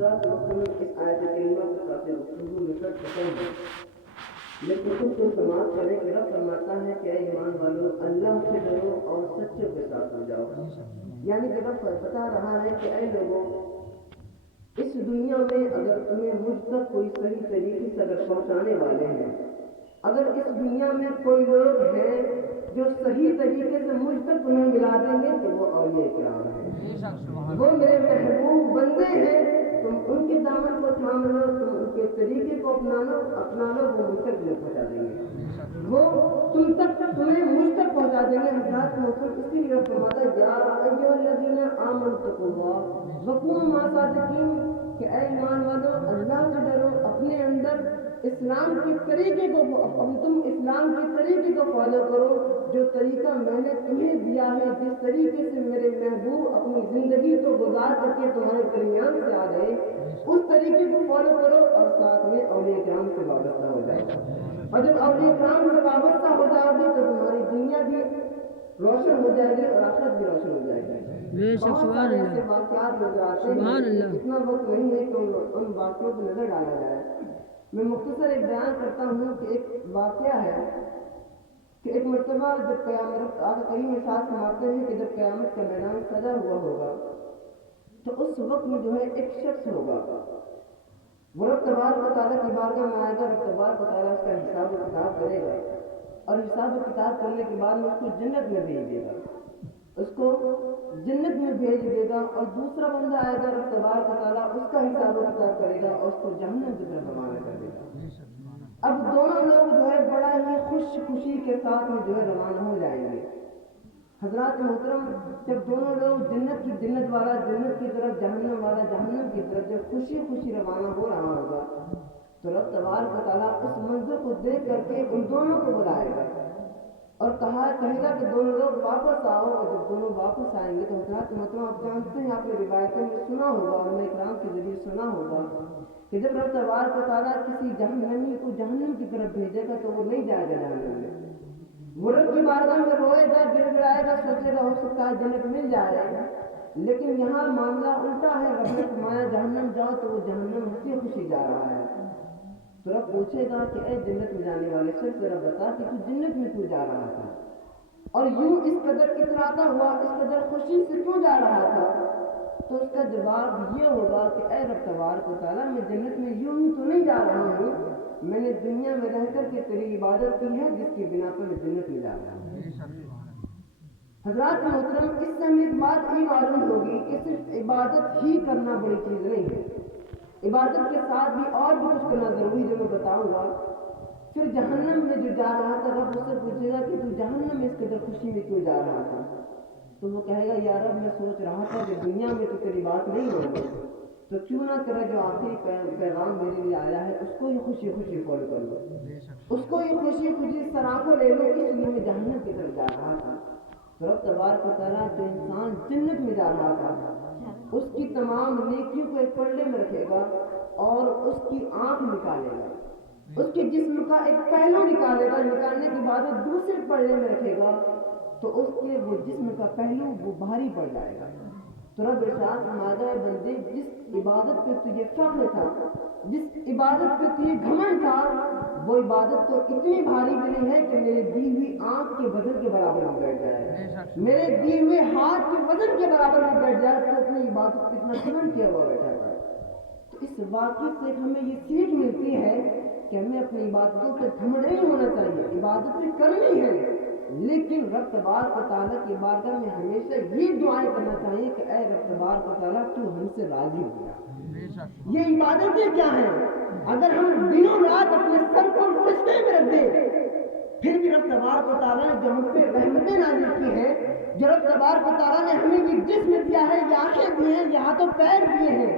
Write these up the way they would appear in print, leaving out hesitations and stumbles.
حضرات مختلف اس آیت کریمہ کو کافی گفتگو نکل ختم ہے، لیکن کچھ تو سماعت کرنے کے رب فرماتا ہے کہ اے ایمان والو اللہ سے ڈرو اور سچوں کے ساتھ ہو جاؤ. یعنی کہ رب بتا رہا ہے کہ اے لوگوں، اس دنیا میں اگر تمہیں مجھ تک کوئی صحیح طریقے سے اگر پہنچانے والے ہیں، اگر اس دنیا میں کوئی لوگ ہیں جو صحیح طریقے سے مجھ تک تمہیں ملا دیں گے تو وہ اولیاء کرام ہیں، وہ میرے محبوب بندے ہیں. تم ان کے دامن کو تھام لو، تم ان کے طریقے کو اپنا لو، وہ مجھ تک تمہیں پہنچا دیں گے، وہ تمہیں مجھ تک پہنچا دیں گے. حضرات محترم اسی لیے فرماتا ہے یا ایھا الذین آمنوا اتقوا اللہ وکونوا مع الصادقین، کہ اے ایمان والو اللہ سے ڈرو، اپنے اندر اسلام کے طریقے کو تم اسلام کے طریقے کو فالو کرو، جو طریقہ میں نے تمہیں دیا ہے، جس طریقے سے میرے محبوب اپنی زندگی کو گزار کر کے تمہارے درمیان سے آ گئے، اس طریقے کو فالو کرو اور ساتھ میں اولیاء کرام سے وابستہ ہو جاؤ. اور جب اولیاء کرام سے وابستہ ہو جاؤ گے تو تمہاری دنیا بھی روشن ہو جائے گی اور آخرت بھی روشن ہو جائے گی. بہت سارے ایسے واقعات نظر آتے ہیں، اتنا وقت نہیں ہے کہ ان واقعوں کو نظر ڈالا جائے. میں مختصر ایک بیان کرتا ہوں کہ ایک واقعہ ہے کہ ایک مرتبہ جب قیامت آقا کریم ارشاد فرماتے ہیں کہ جب قیامت کا میدان سجا ہوا ہوگا تو اس وقت میں جو ہے ایک شخص ہوگا، وہ رب تبارک و تعالیٰ کی بارگاہ میں آئے گا. رب تبارک و تعالیٰ اس کا حساب و کتاب کرے گا اور حساب و کتاب کرنے کے بعد میں اس کو جنت میں بھیج دے گا، اس کو جنت میں بھیج دے گا. اور دوسرا بندہ آئے گا، رب تبارک و تعالیٰ اس کا حساب و کتاب کرے گا اور اس کو جہنم کی طرف روانہ کر دے گا. اب دونوں لوگ جو ہے بڑا ہی خوشی کے ساتھ میں جو ہے روانہ ہو جائیں گے. حضرات محترم جب دونوں لوگ جنت والا جنت کی طرف، جہنم والا جہنم کی طرف جب خوشی روانہ ہو رہا ہوگا تو رب تبارک و تعالیٰ اس منظر کو دیکھ کر کے ان دونوں کو بلائے گا اور کہے گا کہ دونوں لوگ واپس آؤ. اور جب دونوں واپس آئیں گے تو حضرات محترم آپ جانتے ہیں، آپ نے روایتوں میں سنا ہوگا، علماء کرام کے ذریعے سنا ہوگا کہ جب رب تبارک و تعالیٰ کسی جہنمی کو جہنم کی طرف بھیجے گا تو وہ نہیں جائے گا جہنم میں، وہ رب کی بارگاہ میں روئے گا، گڑ گڑائے گا، سوچے گا ہو سکتا ہے جنت مل جائے. لیکن یہاں معاملہ الٹا ہے، رب نے فرمایا جہنم جاؤ تو وہ جہنم ہنسی خوشی جا رہا ہے. تو رب پوچھے گا کہ اے جنت میں جانے والے شخص ذرا بتا کہ تو جنت میں کیوں جا رہا تھا اور یوں اس قدر اتراتا ہوا، اس قدر خوشی سے کیوں جا رہا تھا؟ تو اس کا جواب یہ ہوگا کہ اے رب تبارک و تعالیٰ میں جنت میں یوں ہی تو نہیں جا رہا ہوں، میں نے دنیا میں رہ کر کے تیری عبادت کی ہے جس کی بنا پر میں جنت میں جا رہا ہوں. حضرات محترم اس سے ہمیں ایک بات یہ معلوم ہوگی کہ صرف عبادت ہی کرنا بڑی چیز نہیں ہے، عبادت کے ساتھ بھی اور بھی کچھ کرنا ضروری جو میں بتاؤں گا. پھر جہنم میں جو جا رہا تھا رب اس سے پوچھے گا کہ تو جہنم میں اس قدر خوشی میں کیوں جا رہا تھا؟ تو وہ کہے گا یا رب میں سوچ رہا تھا کہ دنیا میں تو تیری بات نہیں ہوگی، تو کیوں نہ تیرا جو آخری پیغام میرے لیے آیا ہے اس کو ہی خوشی فالو کر لو، اس کو ہی خوشی سراخوں لے لو، اس لیے میں جہنم کی طرف جا رہا تھا. رب تبارک و تعالیٰ جو انسان جنت میں جا رہا تھا اس کی تمام نیکیوں کو ایک پلڑے میں رکھے گا اور اس کی آنکھ نکالے گا، اس کے جسم کا ایک پہلو نکالے گا، نکالنے کے بعد وہ دوسرے پلڑے میں رکھے گا تو اس کے وہ جسم کا پہلو وہ بھاری پڑ جائے گا. تو رب ارشاد فرماتا ہے بندے جس عبادت پہ تجھے فخر تھا، جس عبادت پہ تجھے گھمنڈ تھا، وہ عبادت تو اتنی بھاری بھی نہیں ہے کہ میرے دی ہوئی آنکھ کے وزن کے برابر میں بیٹھ جائے، میرے دی ہوئے ہاتھ کے وزن کے برابر میں بیٹھ جائے تو اپنی عبادت پہ اتنا گھمنڈ کیا ہوا بیٹھا ہے. تو اس واقعے سے ہمیں یہ سیکھ ملتی ہے کہ ہمیں اپنی عبادتوں پہ گھمنڈ نہیں ہونا چاہیے، عبادتیں کرنی ہے لیکن رب تبارک و تعالیٰ کی بارگاہ میں ہمیشہ یہ دعائیں کرنا چاہیے کہ اے رب تبارک و تعالیٰ تو ہم سے راضی ہو جا. یہ عبادتیں کیا ہیں؟ اگر ہم دنوں رات اپنے سر کو سجدے میں رکھ دیں پھر بھی رب تبارک و تعالیٰ نے جو ہم پہ رحمتیں نازل کی ہیں، جو رب تبارک و تعالیٰ نے ہمیں یہ جسم دیا ہے، یہ آنکھیں دی ہیں، یہ ہاتھوں پیر دیے ہیں،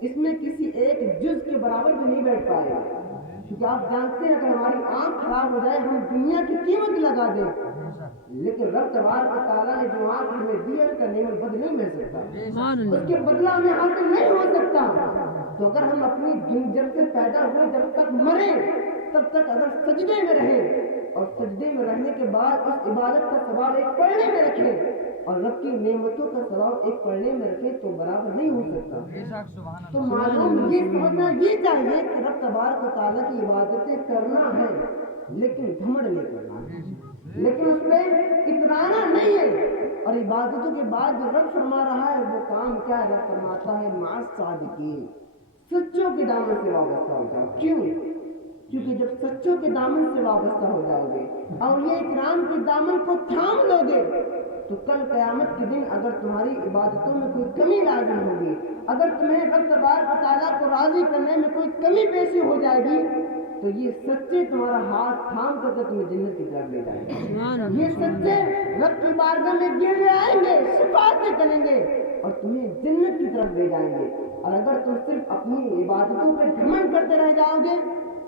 اس میں کسی ایک جز کے برابر بھی نہیں بیٹھ پائے گا. کیونکہ آپ جانتے ہیں اگر ہماری آنکھ خراب ہو جائے ہم دنیا کی قیمت لگا دیں، لیکن رب تبارک و تعالیٰ نے جو آنکھ ہمیں دی ہے اس کا نعمت بدل نہیں مل سکتا، اس کے بدلہ ہمیں حاصل نہیں ہو سکتا. تو اگر ہم اپنی جب سے پیدا ہوئے جب تک مرے تب تک اگر سجدے میں رہیں اور سجدے میں رہنے کے بعد اس عبادت کا ثواب ایک پلڑے میں رکھیں اور رب کی نعمتوں کا ثواب ایک پڑھنے میں رکھے تو برابر نہیں ہو سکتا. تو معلوم یہ سمجھنا یہ چاہیے کہ رب تبارک و تعالیٰ کی عبادتیں کرنا ہے لیکن گھمنڈ نہیں کرنا ہے, لیکن اس میں اترانا نہیں ہے. اور عبادتوں کے بعد جو رب فرما رہا ہے وہ کام کیا ہے؟ رب فرماتا ہے مع الصادقین, سچوں کے دامن سے وابستہ ہو جاؤ. کیوں؟ کیونکہ جب سچوں کے دامن سے وابستہ ہو جاؤ گے اور یہ اکرام کے دامن کو تھام لو گے تو کل قیامت کے دن اگر تمہاری عبادتوں میں کوئی کمی لازم ہوگی, اگر تمہیں رب تبارک و تعالیٰ کو راضی کرنے میں کوئی کمی پیشی ہو جائے گی تو یہ سچے تمہارا ہاتھ تھام کر کے تمہیں جنت کی طرف لے جائیں گے. یہ سچے رب کی بارگاہ میں گرنے آئیں گے, شفاعتیں کریں گے اور تمہیں جنت کی طرف لے جائیں گے. اور اگر تم صرف اپنی عبادتوں پہ گھمنڈ کرتے رہ جاؤ گے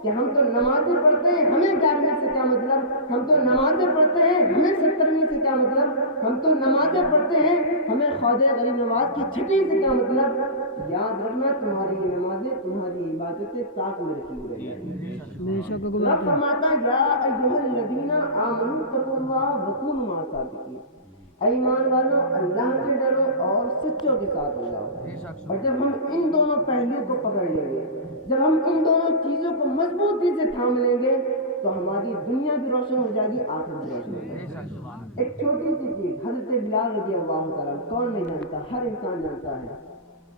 کہ ہم تو نمازیں پڑھتے ہیں, ہمیں 11ویں سے کیا مطلب, ہم تو نمازیں پڑھتے ہیں, ہمیں 70ویں سے کیا مطلب, ہم تو نمازیں پڑھتے ہیں, ہمیں خواجہ غریب نواز کی 6ویں سے کیا مطلب, یاد رکھنا تمہاری نمازیں, تمہاری عبادتیں تاک میں رکھی ہوئی ہیں. رب فرماتا یا ایھا الذین آمنوا اتقوا اللہ وکونوا مع الصادقین, ایمان والو اللہ سے ڈرو اور سچوں کے ساتھ ہو جاؤ. اور جب ہم ان دونوں پہلوؤں کو پکڑ لیں گے, جب ہم ان دونوں چیزوں کو مضبوطی سے تھام لیں گے تو ہماری دنیا بھی روشن ہو جائے گی, آخرت بھی روشن ہو جائے گی. ایک چھوٹی سی چیز, حضرت بلال رضی اللہ تعالیٰ, کون نہیں جانتا, ہر انسان جانتا ہے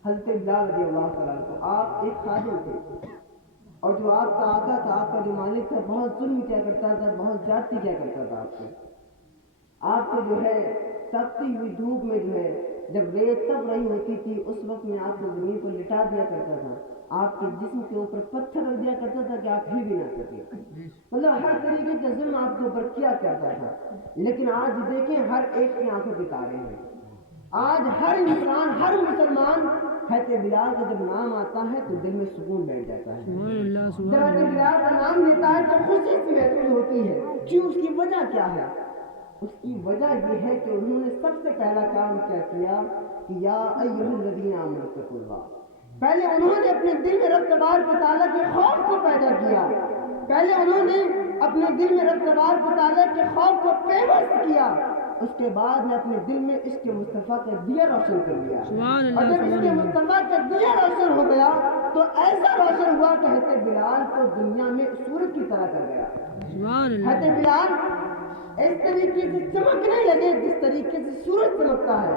حضرت بلال رضی اللہ تعالیٰ کو. آپ ایک خادم تھے اور جو آپ کا آقا تھا, آپ کا جو مالک تھا, بہت ظلم کیا کرتا تھا, بہت زیادتی کیا کرتا تھا آپ کو. آپ کو جو ہے تپتی ہوئی دھوپ میں جو ہے جب ریت تپ رہی ہوتی تھی اس وقت میں آپ کو زمین پر لٹا دیا کرتا تھا, آپ کے جسم کے اوپر پتھر رکھ دیا کرتا تھا کہ آپ ہل بھی نہ سکے. مطلب ہر طریقے کا ظلم آپ کے اوپر کیا کرتا تھا. لیکن آج دیکھیں ہر ایک کی آنکھوں کے تارے ہیں. آج ہر انسان, ہر مسلمان حضرت بلال کا جب نام آتا ہے تو دل میں سکون بیٹھ جاتا ہے. جب حضرت بلال کا نام لیتا ہے تو خوشی سی محسوس ہوتی ہے. کیوں؟ اس کی وجہ کیا ہے؟ اس کی وجہ یہ ہے کہ انہوں نے سب سے پہلا کام کیا کیا کہ یا ایھا الذین آمنوا اتقوا اللہ. پہلے انہوں نے اپنے دل میں رب تبارک و تعالیٰ کے خوف کو پیدا کیا, پہلے انہوں نے اپنے دل میں رب تبارک و تعالیٰ کے خوف کو پیوست کیا, اس کے بعد میں اپنے دل میں عشق مصطفیٰ کا دیا روشن کر دیا. اور جب عشق مصطفیٰ کا دیا روشن ہو گیا تو ایسا روشن ہوا کہ حضرت بلال کو دنیا میں سورج کی طرح کر گیا. حضرت بلال اس طریقے سے چمکنے لگے جس طریقے سے سورج چمکتا ہے.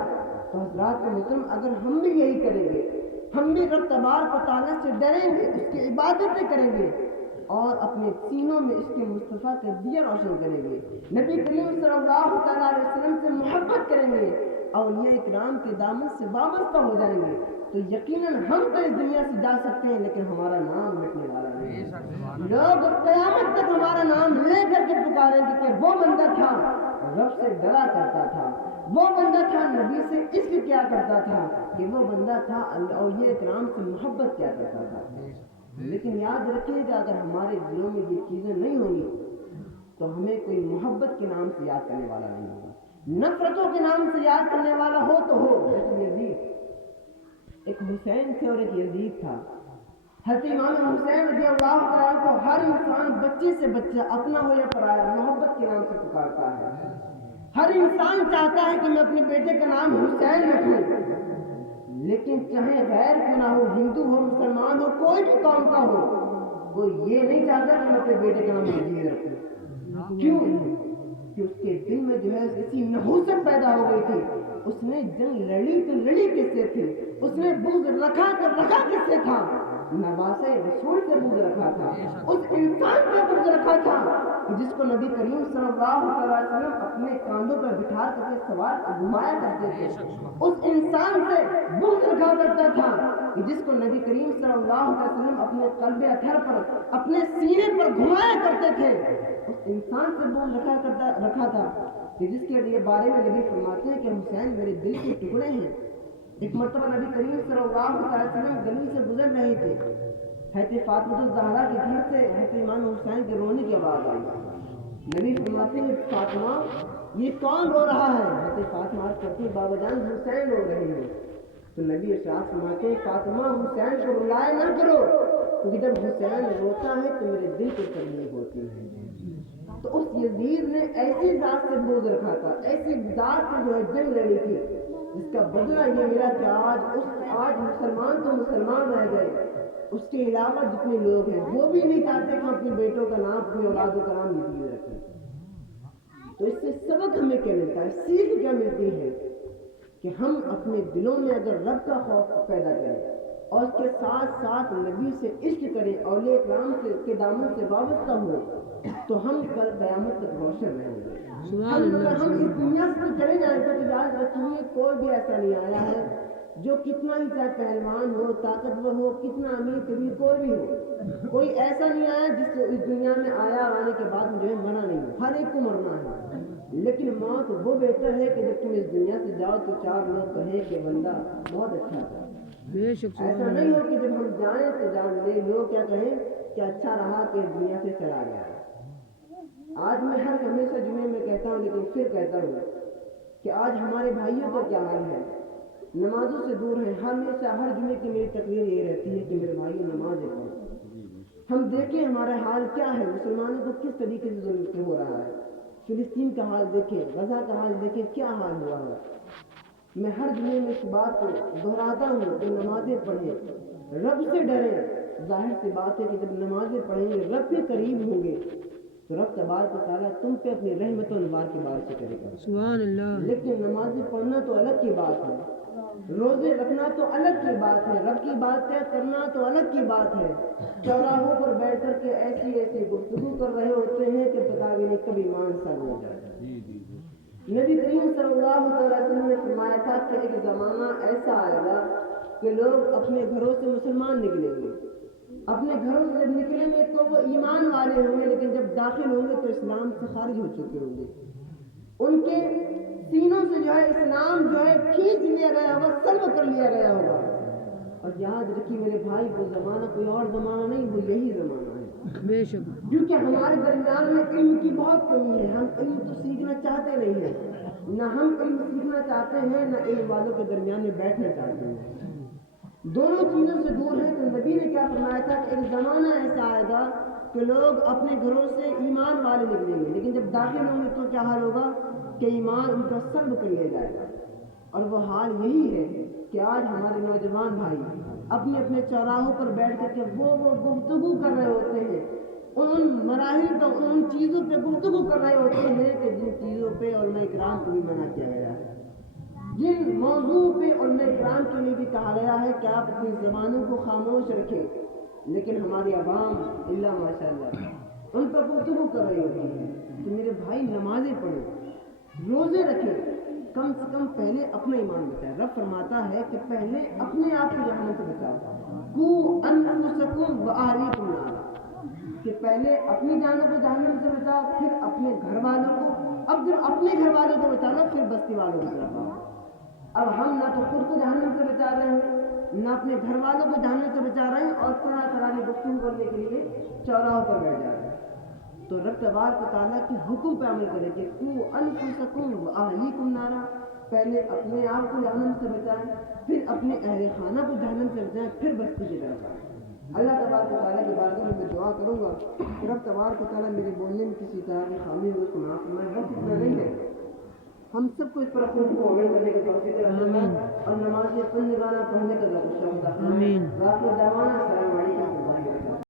تو حضرات محترم, اگر ہم بھی یہی کریں گے, ہم بھی رب تبارک و تعالیٰ سے ڈریں گے, اس کی عبادتیں کریں گے اور اپنے سینوں میں اس کے مصطفیٰ کا دیا روشن کریں گے, نبی کریم صلی اللہ تعالیٰ علیہ وسلم سے محبت کریں گے, اولیاء اکرام کے دامن سے وابستہ ہو جائیں گے, تو یقیناً ہم تو اس دنیا سے جا سکتے ہیں لیکن ہمارا نام مٹنے والا نہیں ہے. لوگ قیامت تک ہمارا نام لے کر کے پکاریں گے کہ وہ بندہ تھا رب سے ڈرا کرتا تھا, وہ بندہ تھا نبی سے عشق کیا کرتا تھا, کہ وہ بندہ تھا اولیاء اکرام سے محبت کیا کرتا تھا. لیکن یاد رکھیے گا اگر ہمارے دلوں میں یہ چیزیں نہیں ہوں گی تو ہمیں کوئی محبت کے نام سے یاد کرنے والا نہیں ہوگا, نفرتوں کے نام سے یاد کرنے والا ہو تو ہو. جیسے یزید, ایک حسین تھے اور ایک یزید تھا. حضرت امام حسین رضی اللہ تعالیٰ کو ہر انسان بچے سے بچہ, اپنا ہو یا پرایا, محبت کے نام سے پکارتا ہے. ہر انسان چاہتا ہے کہ میں اپنے بیٹے کا نام حسین رکھوں, لیکن چاہے غیر کیوں نہ ہو, ہندو ہو, مسلمان ہو, کوئی بھی قوم کا ہو, وہ یہ نہیں چاہتا کہ میں اپنے بیٹے کا نام یزید رکھوں. کیوں؟ کہ اس کے دل میں جو ہے ایسی نحوست پیدا ہو گئی تھی. اس نے جنگ لڑی تو لڑی کس سے تھی, اس نے بغض رکھا تو رکھا کس سے تھا, نواسے رسول سے بغض رکھا تھا, اس انسان سے بغض رکھا تھا کہ جس کو نبی کریم صلی اللہ علیہ وسلم اپنے کاندھوں پر بٹھا کر کے سوار گھمایا کرتے تھے. اس انسان سے بغض رکھا کرتا تھا کہ جس کو نبی کریم صلی اللہ علیہ وسلم اپنے قلب اطہر پر, اپنے سینے پر گھمایا کرتے تھے. اس انسان سے بغض رکھا تھا کہ جس کے لیے بارے میں نبی فرماتے ہیں کہ حسین میرے دل کے ٹکڑے ہیں. ایک مرتبہ نبی کریم صلی اللہ علیہ وسلم گلی سے گزر رہے تھے, حضرت فاطمہ الزہرا کے گھر سے حضرت امام حسین کے رونے کی آواز آئی. نبی فرماتے ہیں فاطمہ یہ کون رو رہا ہے؟ حضرت فاطمہ کہتی بابا جان حسین رو رہے ہیں. تو نبی ارشاد فرماتے ہیں فاطمہ حسین کو رلائے نہ کرو, کیونکہ جب حسین روتا ہے تو میرے دل کو تکلیف ہوتی ہے. تو اس یزید نے ایسی ذات سے بغض رکھا تھا، ایسی ذات سے جو ہے جنگ لڑی تھی، جس کا بدلہ یہ ملا کہ آج مسلمان تو مسلمان رہ گئے، اس کے علاوہ جتنے لوگ ہیں وہ بھی نہیں چاہتے کہ اپنے بیٹوں کا نام، اپنی اولادوں کا نام یزید رکھیں۔ تو اس سے سبق ہمیں کیا ملتا ہے، سیکھ کیا ملتی ہے کہ ہم اپنے دلوں میں اگر رب کا خوف پیدا کریں اور اس کے ساتھ ساتھ نبی سے عشق کریں، اولیاء کرام کے دامن سے وابستہ ہو، تو ہم کل قیامت تک روشن رہیں گے۔ ہم اس دنیا سے تو چلے جائیں گے، تو یاد رکھیے کوئی بھی ایسا نہیں آیا ہے جو کتنا ہی چاہے پہلوان ہو، طاقتور ہو، کتنا امیر کبیر کوئی بھی ہو، کوئی ایسا نہیں آیا جس سے اس دنیا میں آیا آنے کے بعد مجھے مرنا نہیں ہو، ہر ایک کو مرنا ہے، لیکن موت وہ بہتر ہے کہ جب تم اس دنیا سے جاؤ تو چار لوگ کہیں کہ بندہ بہت اچھا تھا۔ ایسا نہیں ہو کہ جب ہم جائیں تو جان لے لوگ کیا کہیں کہ اچھا رہا کہ اس دنیا سے چلا گیا۔ آج میں ہمیشہ جمعے میں کہتا ہوں، لیکن پھر کہتا ہوں کہ آج ہمارے بھائیوں کا کیا حال ہے، نمازوں سے دور ہیں۔ ہمیشہ ہر جمعے کی میری تقریر یہ رہتی ہے کہ میرے بھائیوں نمازیں پڑھو۔ ہم دیکھیں ہمارا حال کیا ہے، مسلمانوں کو کس طریقے سے ظلم ہو رہا ہے، فلسطین کا حال دیکھیں، غزہ کا حال دیکھیں، کیا حال ہوا ہے۔ میں ہر جمعے میں اس بات کو دہراتا ہوں کہ نمازیں پڑھیں، رب سے ڈریں۔ ظاہر سی بات ہے کہ جب نمازیں پڑھیں گے، رب کے قریب ہوں گے، تو رب تبارک و تعالیٰ تم پہ اپنی رحمت و انوار کے بارے سے کرے گا، سبحان اللہ۔ لیکن نمازیں پڑھنا تو الگ کی بات ہے، روزے رکھنا تو الگ کی بات ہے، رب کی باتیں کرنا تو الگ کی بات ہے۔ چوراہوں پر بیٹھ کر کے ایسی ایسی گفتگو کر رہے ہوتے ہیں کہ پتا بھی نہیں کب ایمان سر ہو جائے۔ نبی کریم صلی اللہ علیہ وسلم نے فرمایا تھا کہ ایک زمانہ ایسا آئے گا کہ لوگ اپنے گھروں سے مسلمان نکلیں گے، اپنے گھروں سے جب نکلیں گے تو وہ ایمان والے ہوں گے، لیکن جب داخل ہوں گے تو اسلام سے خارج ہو چکے ہوں گے، ان کے سینوں سے جو ہے اسلام جو ہے کھینچ لیا گیا ہوگا، سلب کر لیا گیا ہوگا۔ اور یاد رکھیے میرے بھائی، وہ زمانہ کوئی اور زمانہ نہیں، وہ یہی زمانہ ہے، بے شک، کیونکہ ہمارے درمیان میں علم کی بہت کمی ہے۔ ہم علم تو سیکھنا چاہتے نہیں ہیں، نہ ہم علم سیکھنا چاہتے ہیں، نہ علم والوں کے درمیان میں بیٹھنا چاہتے ہیں، دونوں چیزوں سے دور ہیں۔ تو نبی نے کیا فرمایا تھا کہ ایک زمانہ ایسا آئے گا کہ لوگ اپنے گھروں سے ایمان والے نکلیں گے، لیکن جب داخل ہوں گے تو کیا حال ہوگا کہ ایمان ان کا سلب کر لیا جائے گا۔ اور وہ حال یہی ہے کہ آج ہمارے نوجوان بھائی اپنے اپنے چوراہوں پر بیٹھ کر کے وہ گفتگو کر رہے ہوتے ہیں، ان مراحل پہ، ان چیزوں پہ گفتگو کر رہے ہوتے ہیں کہ جن چیزوں پہ علماء کرام کو بھی منع کیا گیا ہے، جن موضوع پہ علماء کرام کے لیے بھی کہا گیا ہے کہ آپ اپنی زبانوں کو خاموش رکھیں، لیکن ہماری عوام اللہ ماشاء اللہ ان پر گفتگو کر رہی ہوتی ہے۔ تو میرے بھائی نمازیں پڑھیں، روزے رکھیں، کم سے کم پہلے اپنا ایمان بچائیں۔ رب فرماتا ہے کہ پہلے اپنے آپ کو جہنم سے بچاؤ، قوا انفسکم واہلیکم نارا، کہ پہلے اپنی جانوں کو جہنم سے بچاؤ، پھر اپنے گھر والوں کو۔ اب جب اپنے گھر والوں کو بچا لو پھر بستی والوں کو بچاؤ۔ اب ہم نہ تو خود کو جہنم سے بچا رہے ہیں، نہ اپنے گھر والوں کو جہنم سے بچا رہے ہیں، اور طرح طرح کی گفتگو کرنے کے لیے چوراہوں پر بیٹھ جا رہے ہیں۔ تو رب تبارک و تعالیٰ کے حکم پہ عمل کریں کہ قوا انفسکم واہلیکم نارا، پہلے اپنے آپ کو جہنم سے بچائیں، پھر اپنے اہل خانہ کو جہنم سے بچائیں، پھر بستی کی طرف آئیں۔ اللہ تبارک و تعالیٰ کی بارگاہ میں دعا کروں گا کہ رب تبارک و تعالیٰ میرے بولنے میں کسی طرح کی خامی ہو تو معاف فرمائے۔ بس اتنا نہیں ہے، ہم سب کو اس پر اپنے کو عمل کرنے کا توفیق عطا فرمائے اور نماز پڑھنے کا ذوق و شوق عطا فرمائے۔ آمین۔